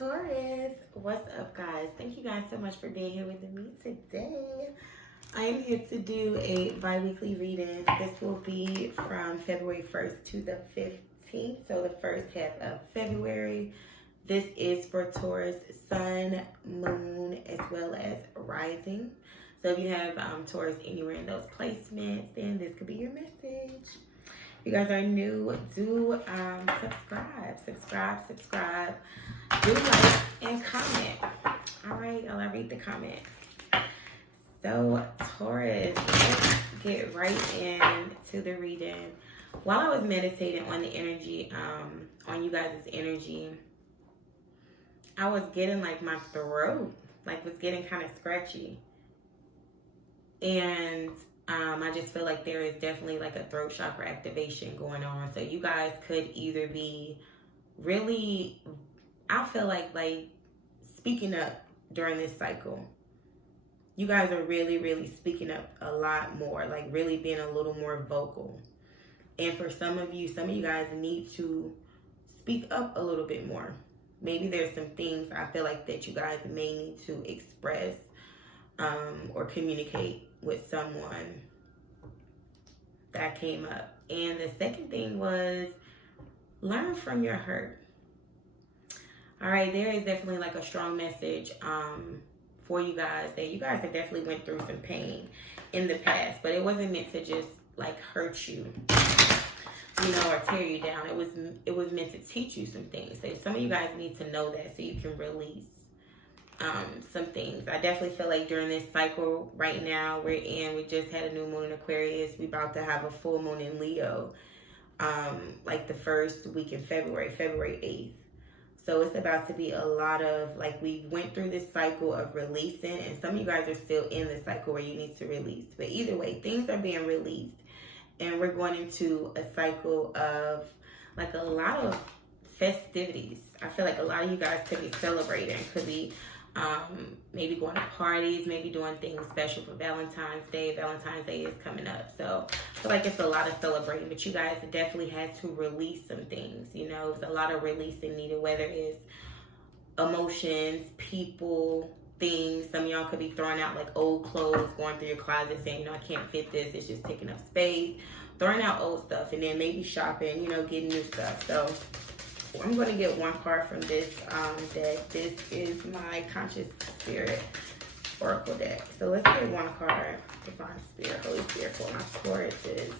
Taurus, what's up, guys? Thank you guys so much for being here with me today. I am here to do a bi-weekly reading. This will be from February 1st to the 15th, so the first half of February. This is for Taurus, Sun, Moon, as well as Rising. So if you have Taurus anywhere in those placements, then this could be your message. If you guys are new, do subscribe, do like and comment. All right, I'll read the comments. So Taurus, let's get right into the reading. While I was meditating on the energy, on you guys' energy, I was getting like my throat, was getting kind of scratchy. And I just feel like there is definitely like a throat chakra activation going on. So you guys could either be really, I feel like speaking up during this cycle. You guys are really speaking up a lot more, like really being a little more vocal. And for some of you guys need to speak up a little bit more. Maybe there's some things I feel like that you guys may need to express or communicate with someone. That came up. And the second thing was learn from your hurt. All right, there is definitely like a strong message for you guys that you guys have definitely went through some pain in the past, but it wasn't meant to just like hurt you, or tear you down. It was meant to teach you some things. So some of you guys need to know that so you can release some things. I definitely feel like during this cycle right now we're in, we just had a new moon in Aquarius. We're about to have a full moon in Leo, like the first week in February 8th. So it's about to be a lot of, we went through this cycle of releasing, and some of you guys are still in the cycle where you need to release. But either way, things are being released, and we're going into a cycle of like a lot of festivities. I feel like a lot of you guys could be celebrating, could be maybe going to parties, maybe doing things special for Valentine's Day. Valentine's Day is coming up, so I feel like it's a lot of celebrating, but you guys definitely had to release some things. It's a lot of releasing needed, whether it's emotions, people, things. Some of y'all could be throwing out like old clothes, going through your closet saying, I can't fit this, it's just taking up space, throwing out old stuff, and then maybe shopping, getting new stuff. So I'm going to get one card from this deck. This is my Conscious Spirit Oracle deck. So let's get one card. Divine Spirit, Holy Spirit for my Tauruses.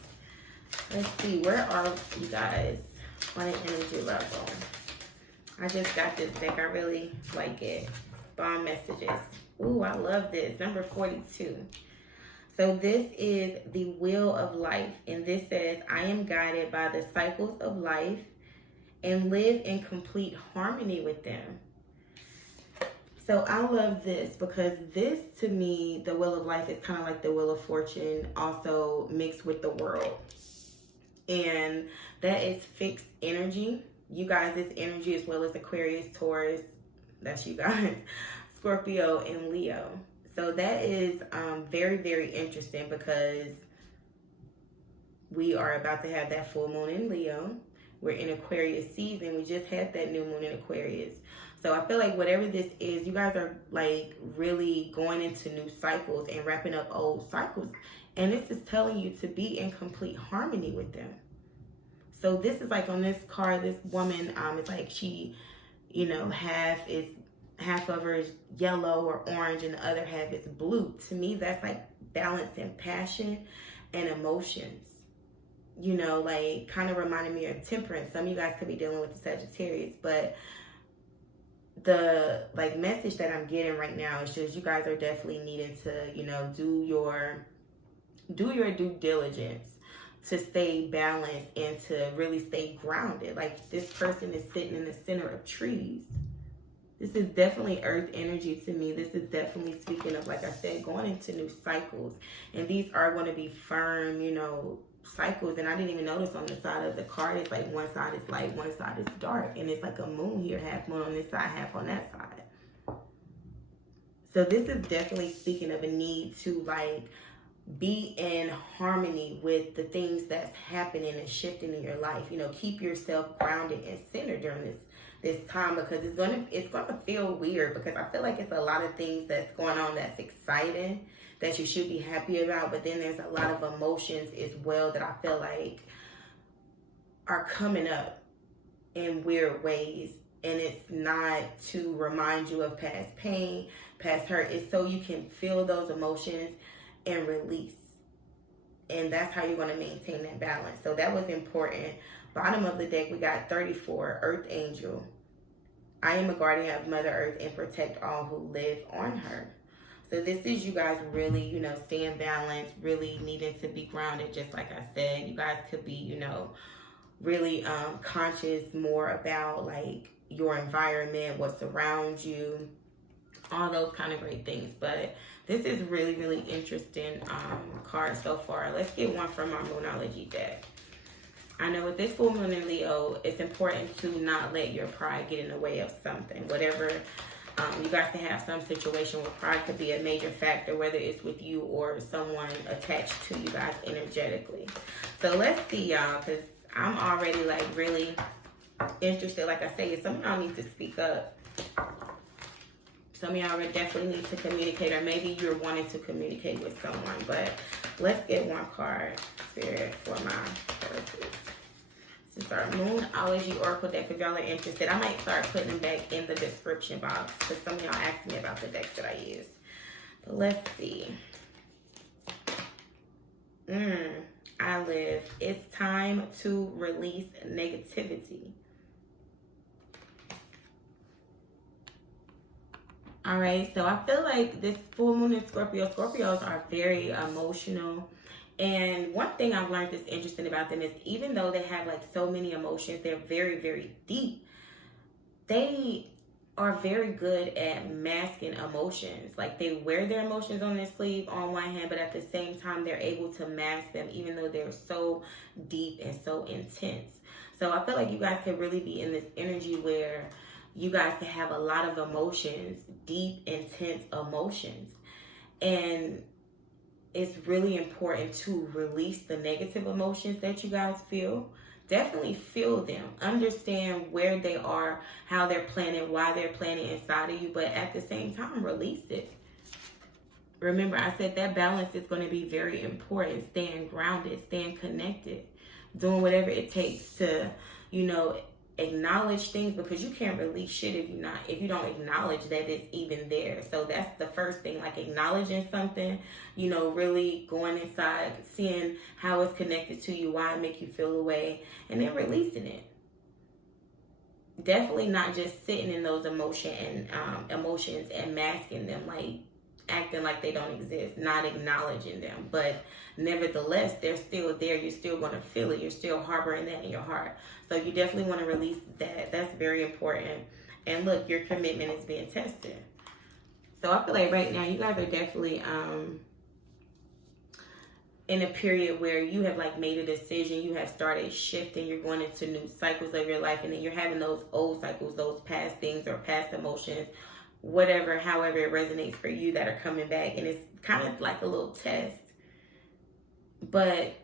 Let's see, where are you guys on an energy level? I just got this deck. I really like it. Bomb messages. Ooh, I love this. Number 42. So this is the Wheel of Life. And this says, I am guided by the cycles of life and live in complete harmony with them. So I love this because this, to me, the Wheel of Life is kind of like the Wheel of Fortune, also mixed with the world. And that is fixed energy. You guys, this energy as well as Aquarius, Taurus, that's you guys, Scorpio, and Leo. So that is very interesting because we are about to have that full moon in Leo. We're in Aquarius season. We just had that new moon in Aquarius. So I feel like whatever this is, you guys are like really going into new cycles and wrapping up old cycles. And this is telling you to be in complete harmony with them. So this is like on this card, this woman, it's like she, half of her is yellow or orange and the other half is blue. To me, that's like balancing passion and emotions. Kind of reminded me of Temperance. Some of you guys could be dealing with the Sagittarius, but the message that I'm getting right now is just you guys are definitely needing to, do your due diligence to stay balanced and to really stay grounded. Like this person is sitting in the center of trees. This is definitely earth energy to me. This is definitely speaking of, like I said, going into new cycles. And these are going to be firm, cycles. And I didn't even notice on the side of the card, it's like one side is light, one side is dark. And it's like a moon here, half moon on this side, half on that side. So this is definitely speaking of a need to be in harmony with the things that's happening and shifting in your life. You know, keep yourself grounded and centered during this time, because it's gonna feel weird, because I feel like it's a lot of things that's going on that's exciting, that you should be happy about, but then there's a lot of emotions as well that I feel like are coming up in weird ways. And it's not to remind you of past pain, past hurt. It's so you can feel those emotions and release. And that's how you're going to maintain that balance. So that was important. Bottom of the deck, we got 34, Earth Angel. I am a guardian of Mother Earth and protect all who live on her. So this is you guys really, you know, staying balanced, really needing to be grounded. Just like I said, you guys could be, you know, really conscious more about like your environment, what's around you, all those kind of great things. But this is really, really interesting card so far. Let's get one from our Moonology deck. I know with this full moon in Leo, it's important to not let your pride get in the way of something. Whatever, you guys can have some situation where pride could be a major factor, whether it's with you or someone attached to you guys energetically. So let's see, y'all, because I'm already like really interested. Like I say, some of y'all need to speak up. Some of y'all definitely need to communicate, or maybe you're wanting to communicate with someone. But let's get one card, Spirit, for my Tauruses. This is our Moonology Oracle deck. If y'all are interested, I might start putting them back in the description box, because some of y'all asked me about the decks that I use. But let's see. I live. It's time to release negativity. All right, so I feel like this full moon in Scorpio, Scorpios are very emotional. And one thing I've learned that's interesting about them is even though they have like so many emotions, they're very, very deep. They are very good at masking emotions. Like they wear their emotions on their sleeve on one hand, but at the same time, they're able to mask them even though they're so deep and so intense. So I feel like you guys could really be in this energy where you guys can have a lot of emotions, deep, intense emotions. And it's really important to release the negative emotions that you guys feel. Definitely feel them. Understand where they are, how they're planning, why they're planning inside of you. But at the same time, release it. Remember, I said that balance is going to be very important. Staying grounded, staying connected, doing whatever it takes to, you know, acknowledge things, because you can't release shit if you don't acknowledge that it's even there. So that's the first thing, like acknowledging something, you know, really going inside, seeing how it's connected to you, why it make you feel a way, and then releasing it. Definitely not just sitting in those emotions and masking them, like acting like they don't exist, not acknowledging them. But nevertheless, they're still there. You're still going to feel it. You're still harboring that in your heart. So you definitely want to release that. That's very important. And look, your commitment is being tested. So I feel like right now you guys are definitely in a period where you have like made a decision. You have started shifting. You're going into new cycles of your life. And then you're having those old cycles, those past things or past emotions, whatever, however it resonates for you, that are coming back. And it's kind of like a little test. But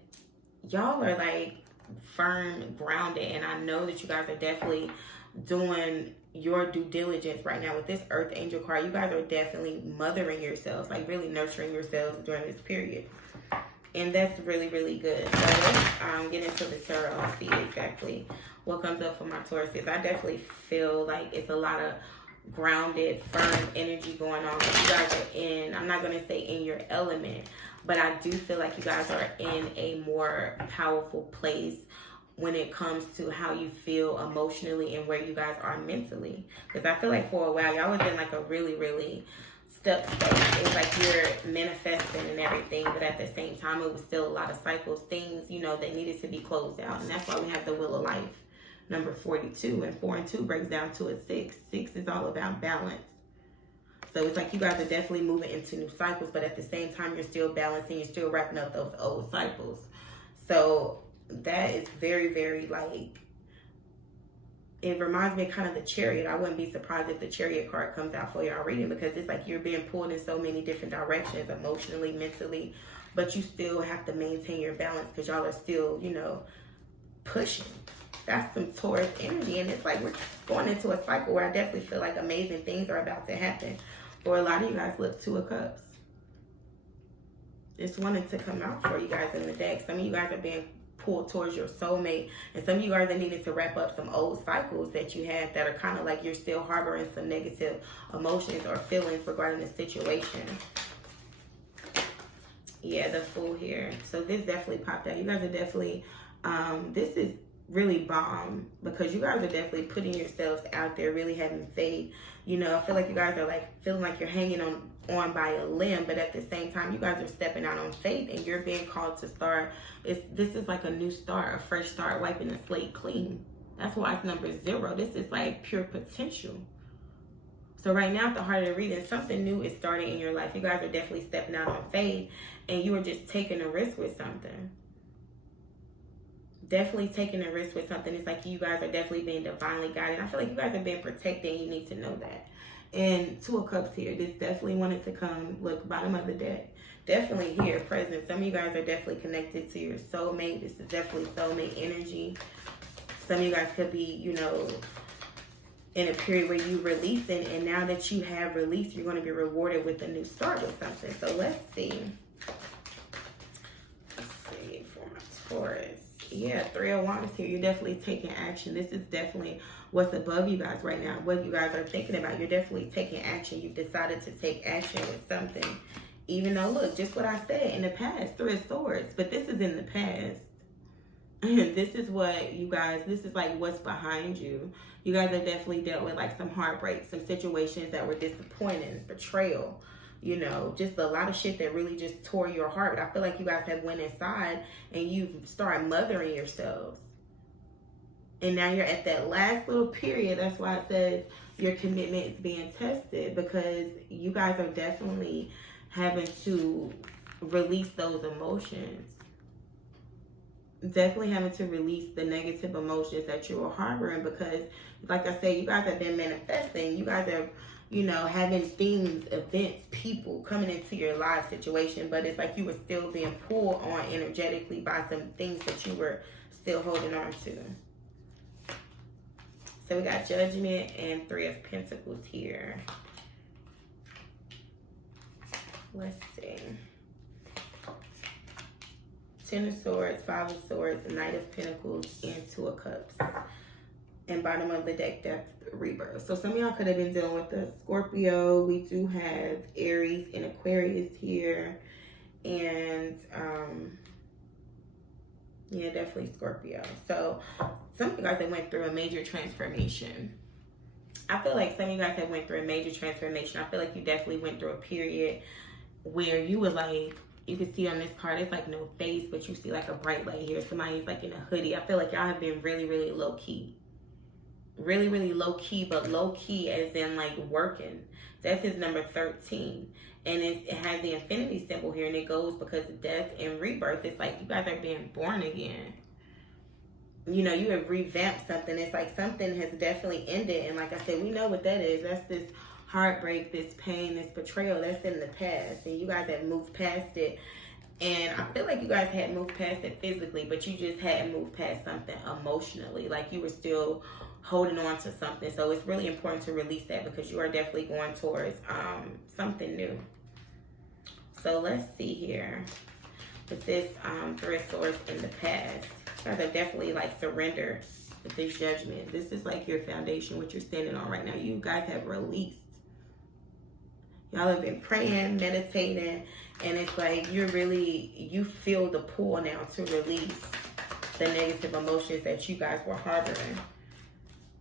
y'all are like firm, grounded, and I know that you guys are definitely doing your due diligence right now with this Earth Angel card. You guys are definitely mothering yourselves, like really nurturing yourselves during this period. And that's really, really good. So let's get into the tarot and see exactly what comes up for my Tauruses. I definitely feel like it's a lot of grounded, firm energy going on. You guys are in, I'm not going to say in your element, but I do feel like you guys are in a more powerful place when it comes to how you feel emotionally and where you guys are mentally. Because I feel like for a while, y'all was in like a really, really stuck state. It was like you're manifesting and everything, but at the same time, it was still a lot of cycles, things, you know, that needed to be closed out. And that's why we have the Wheel of Life, number 42. And 4 and 2 breaks down to a 6. 6 is all about balance. So it's like you guys are definitely moving into new cycles, but at the same time, you're still balancing, you're still wrapping up those old cycles. So that is very, very like, it reminds me kind of the Chariot. I wouldn't be surprised if the Chariot card comes out for y'all reading, because it's like you're being pulled in so many different directions, emotionally, mentally, but you still have to maintain your balance because y'all are still, you know, pushing. That's some Taurus energy, and it's like we're going into a cycle where I definitely feel like amazing things are about to happen. For a lot of you guys, look, Two of Cups. It's wanting to come out for you guys in the deck. Some of you guys are being pulled towards your soulmate, and some of you guys are needing to wrap up some old cycles that you have that are kind of like you're still harboring some negative emotions or feelings regarding the situation. Yeah, the Fool here. So this definitely popped out. You guys are definitely, this is really bomb because you guys are definitely putting yourselves out there, really having faith. You know, I feel like you guys are like feeling like you're hanging on by a limb, but at the same time, you guys are stepping out on faith and you're being called to start. This is like a new start, a fresh start, wiping the slate clean. That's why it's number 0. This is like pure potential. So right now, at the heart of the reading, something new is starting in your life. You guys are definitely stepping out on faith and you are just taking a risk with something. Definitely taking a risk with something. It's like you guys are definitely being divinely guided. I feel like you guys are being protected and you need to know that. And Two of Cups here. This definitely wanted to come. Look, bottom of the deck. Definitely here, present. Some of you guys are definitely connected to your soulmate. This is definitely soulmate energy. Some of you guys could be, you know, in a period where you releasing. And now that you have released, you're going to be rewarded with a new start with something. So let's see. Let's see for my Taurus. Yeah, 3 of Wands here. You're definitely taking action. This is definitely what's above you guys right now. What you guys are thinking about. You're definitely taking action. You've decided to take action with something. Even though, look, just what I said in the past. 3 of Swords. But this is in the past. This is what you guys, this is like what's behind you. You guys have definitely dealt with like some heartbreak, some situations that were disappointing, betrayal. You know, just a lot of shit that really just tore your heart. I feel like you guys have went inside and you've started mothering yourselves. And now you're at that last little period. That's why it says your commitment is being tested, because you guys are definitely having to release those emotions. Definitely having to release the negative emotions that you were harboring, because like I said, you guys have been manifesting. You guys are, you know, having things, events, people coming into your life situation, but it's like you were still being pulled on energetically by some things that you were still holding on to. So we got Judgment and 3 of Pentacles here. Let's see. 10 of Swords, 5 of Swords, Knight of Pentacles, and 2 of Cups. And bottom of the deck, Death, Rebirth. So some of y'all could have been dealing with the Scorpio. We do have Aries and Aquarius here. And, yeah, definitely Scorpio. So some of you guys that went through a major transformation. I feel like some of you guys that went through a major transformation. I feel like you definitely went through a period where you were like, you can see on this card, it's like no face, but you see like a bright light here. Somebody's like in a hoodie. I feel like y'all have been really, really low key. Really, really low key, but low key as in like working. Death is number 13. And it has the infinity symbol here, and it goes because of death and rebirth. It's like you guys are being born again. You know, you have revamped something. It's like something has definitely ended. And like I said, we know what that is. That's this heartbreak, this pain, this betrayal that's in the past. And you guys have moved past it. And I feel like you guys had moved past it physically, but you just hadn't moved past something emotionally. Like you were still holding on to something. So it's really important to release that, because you are definitely going towards something new. So let's see here. With this 3 of Swords in the past, you guys have definitely like surrendered with this Judgment. This is like your foundation, what you're standing on right now. You guys have released. Y'all have been praying, meditating, and it's like you feel the pull now to release the negative emotions that you guys were harboring.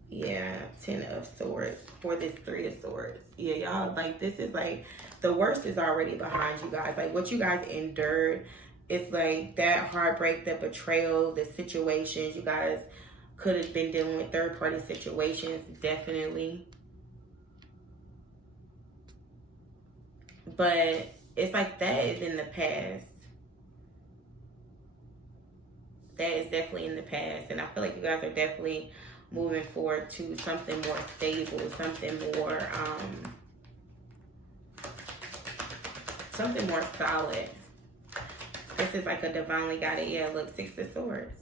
Yeah, 10 of Swords for this 3 of Swords. Yeah, y'all, like this is like the worst is already behind you guys. Like what you guys endured, it's like that heartbreak, the betrayal, the situations. You guys could have been dealing with third-party situations, definitely. But it's like that is in the past. That is definitely in the past. And I feel like you guys are definitely moving forward to something more stable, something more solid. This is like a divinely guided, yeah, look, Six of Swords.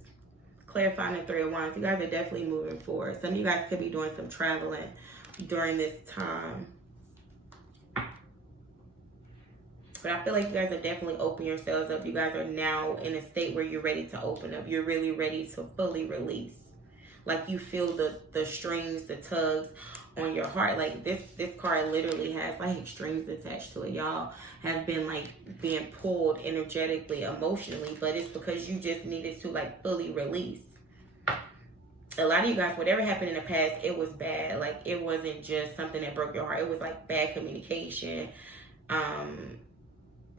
Clarifying the Three of Wands. You guys are definitely moving forward. Some of you guys could be doing some traveling during this time. But I feel like you guys are definitely opening yourselves up. You guys are now in a state where you're ready to open up. You're really ready to fully release. Like you feel the strings, the tugs on your heart. Like this card literally has like strings attached to it. Y'all have been like being pulled energetically, emotionally, but it's because you just needed to like fully release. A lot of you guys, whatever happened in the past, it was bad. Like it wasn't just something that broke your heart. It was like bad communication.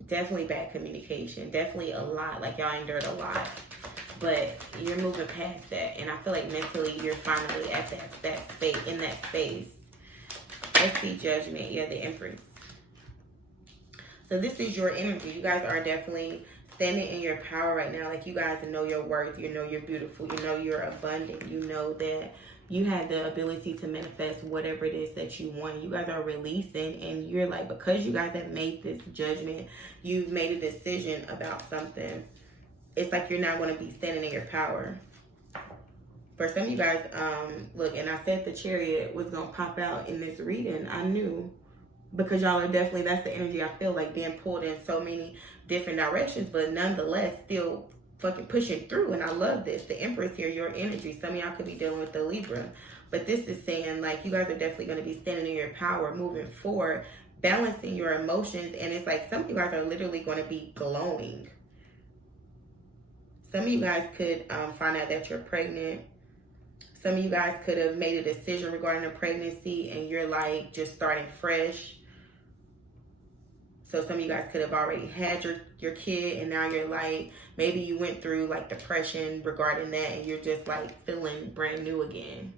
Definitely bad communication. Definitely a lot. Like y'all endured a lot. But you're moving past that. And I feel like mentally you're finally at that state, in that space. Let's see, Judgment. Yeah, the Empress. So this is your energy. You guys are definitely standing in your power right now. Like you guys know your worth. You know you're beautiful. You know you're abundant. You know that you have the ability to manifest whatever it is that you want. You guys are releasing, and you're like, because you guys have made this judgment, you've made a decision about something. It's like you're not going to be standing in your power. For some of you guys, look, and I said the Chariot was going to pop out in this reading. I knew, because y'all are definitely, that's the energy I feel like, being pulled in so many different directions, but nonetheless still fucking pushing through. And I love this. The Empress here, your energy. Some of y'all could be dealing with the Libra, but this is saying like you guys are definitely going to be standing in your power, moving forward, balancing your emotions. And it's like some of you guys are literally going to be glowing. Some of you guys could find out that you're pregnant. Some of you guys could have made a decision regarding a pregnancy and you're like just starting fresh. So some of you guys could have already had your kid, and now you're like, maybe you went through like depression regarding that and you're just like feeling brand new again.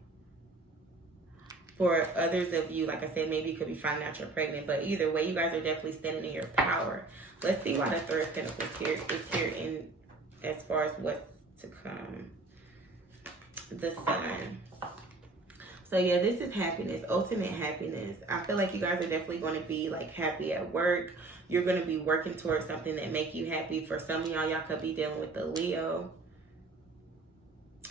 For others of you, like I said, maybe you could be finding out you're pregnant, but either way, you guys are definitely standing in your power. Let's see why the Third of Pentacles is here in as far as what's to come. The Sun. So yeah, this is happiness, ultimate happiness. I feel like you guys are definitely going to be like happy at work. You're going to be working towards something that make you happy. For some of y'all could be dealing with the Leo.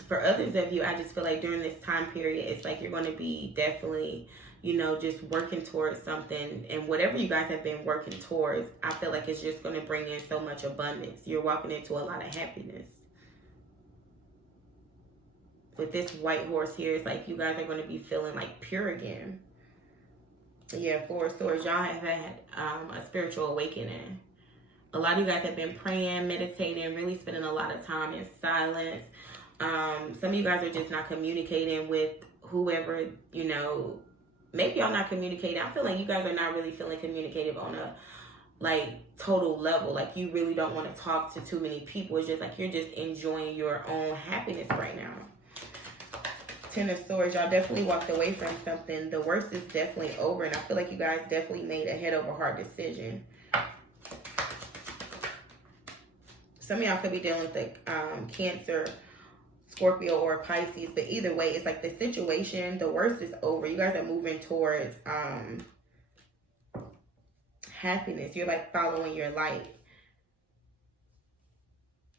For others of you, I just feel like during this time period, it's like you're going to be definitely, you know, just working towards something. And whatever you guys have been working towards, I feel like it's just going to bring in so much abundance. You're walking into a lot of happiness. With this white horse here, it's like you guys are going to be feeling like pure again. Yeah, Four of Swords. Y'all have had a spiritual awakening. A lot of you guys have been praying, meditating, really spending a lot of time in silence. Some of you guys are just not communicating with whoever, you know. Maybe y'all not communicating. I feel like you guys are not really feeling communicative on a like total level. Like you really don't want to talk to too many people. It's just like you're just enjoying your own happiness right now. Ten of Swords, y'all definitely walked away from something. The worst is definitely over, and I feel like you guys definitely made a head over heart decision. Some of y'all could be dealing with the Cancer, Scorpio, or Pisces, but either way, it's like the situation, the worst is over. You guys are moving towards happiness. You're like following your light.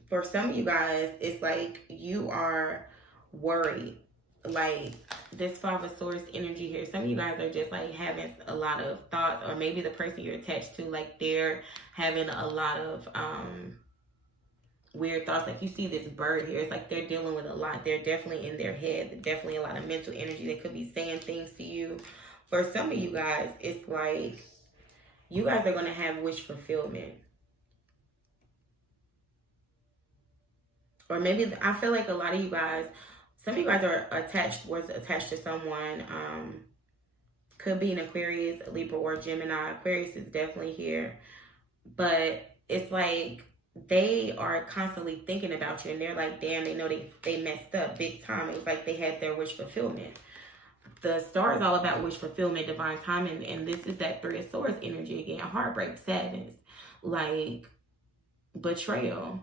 For some of you guys, it's like you are worried. Like this Five of Swords energy here, some of you guys are just like having a lot of thoughts, or maybe the person you're attached to, like they're having a lot of weird thoughts. Like you see this bird here, it's like they're dealing with a lot. They're definitely in their head, definitely a lot of mental energy. They could be saying things to you. For some of you guys, it's like you guys are going to have wish fulfillment. Or maybe I feel like a lot of you guys, some of you guys are attached to someone. Could be an Aquarius, a Libra, or Gemini. Aquarius is definitely here. But it's like they are constantly thinking about you. And they're like, damn, they know they messed up big time. It's like they had their wish fulfillment. The star is all about wish fulfillment, divine timing. And this is that Three of Swords energy again. Heartbreak, sadness, like betrayal.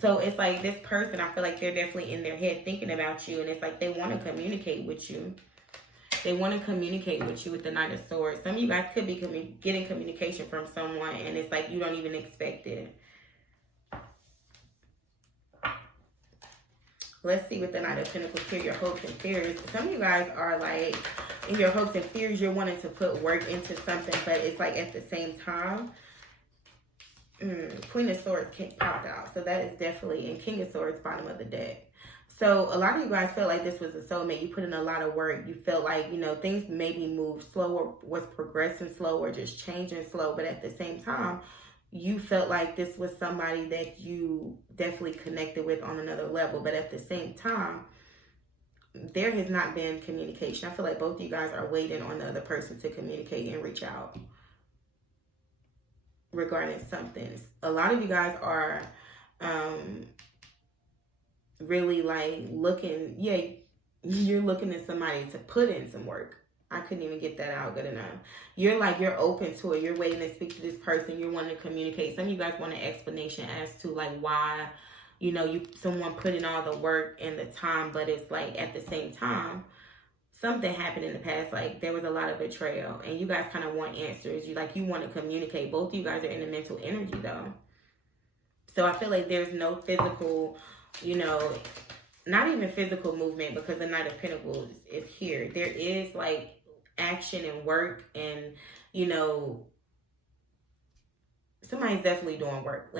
So it's like this person, I feel like they're definitely in their head thinking about you. And it's like they want to communicate with you. They want to communicate with you with the Knight of Swords. Some of you guys could be getting communication from someone, and it's like you don't even expect it. Let's see what the Knight of Pentacles here, your hopes and fears. Some of you guys are like, in your hopes and fears, you're wanting to put work into something, but it's like at the same time, Queen of Swords popped out. So that is definitely, and King of Swords, bottom of the deck. So a lot of you guys felt like this was a soulmate. You put in a lot of work. You felt like, you know, things maybe moved slower, was progressing slow, or just changing slow. But at the same time, you felt like this was somebody that you definitely connected with on another level. But at the same time, there has not been communication. I feel like both of you guys are waiting on the other person to communicate and reach out regarding something. A lot of you guys are really like looking, you're looking at somebody to put in some work. I couldn't even get that out good enough. You're like, you're open to it. You're waiting to speak to this person. You're wanting to communicate. Some of you guys want an explanation as to like why, you know, someone put in all the work and the time, but it's like at the same time, something happened in the past. Like there was a lot of betrayal, and you guys kind of want answers. You want to communicate. Both of you guys are in the mental energy though. So I feel like there's no physical, you know, not even physical movement, because the Knight of Pentacles is here. There is like action and work, and, you know, somebody's definitely doing work.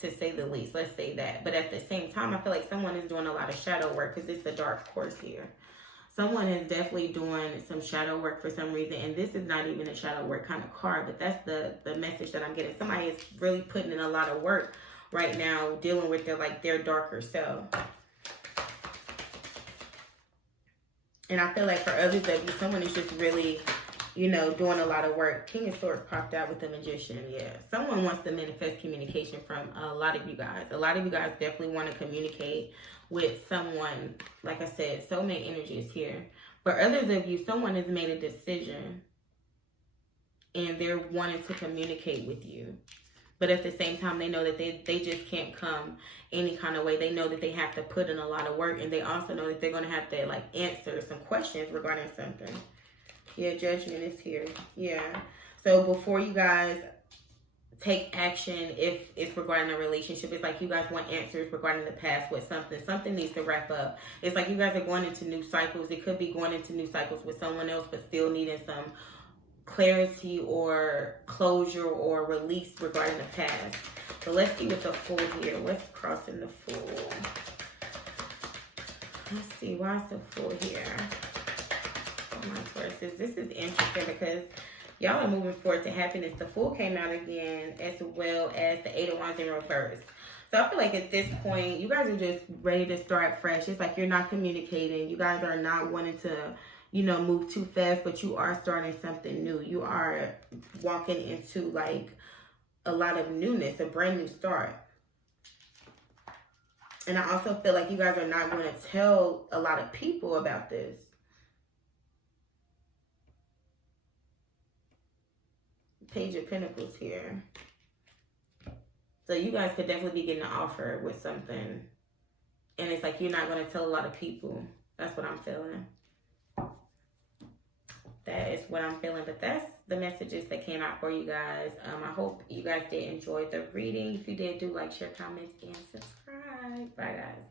To say the least, let's say that. But at the same time, I feel like someone is doing a lot of shadow work, because it's a dark horse here. Someone is definitely doing some shadow work for some reason, and this is not even a shadow work kind of card, but that's the message that I'm getting. Somebody is really putting in a lot of work right now, dealing with their darker self. And I feel like for others of you, someone is just really, you know, doing a lot of work. King of Swords popped out with the Magician. Yeah, someone wants to manifest communication from a lot of you guys. A lot of you guys definitely want to communicate with someone. Like I said, soulmate energy is here. For others of you, someone has made a decision and they're wanting to communicate with you. But at the same time, they know that they just can't come any kind of way. They know that they have to put in a lot of work, and they also know that they're going to have to like answer some questions regarding something. Yeah, Judgment is here. Yeah. So before you guys take action, if it's regarding a relationship, it's like you guys want answers regarding the past with something. Something needs to wrap up. It's like you guys are going into new cycles. It could be going into new cycles with someone else, but still needing some clarity or closure or release regarding the past. So let's see what the Fool here. What's crossing the Fool? Let's see. Why is the Fool here? Oh my Tauruses. This is interesting because y'all are moving forward to happiness. The Fool came out again, as well as the Eight of Wands in reverse. So I feel like at this point, you guys are just ready to start fresh. It's like you're not communicating. You guys are not wanting to, you know, move too fast, but you are starting something new. You are walking into like a lot of newness, a brand new start. And I also feel like you guys are not going to tell a lot of people about this. Page of Pentacles here. So you guys could definitely be getting an offer with something. And it's like you're not going to tell a lot of people. That's what I'm feeling. That is what I'm feeling. But that's the messages that came out for you guys. I hope you guys did enjoy the reading. If you did, do like, share, comment, and subscribe. Bye, guys.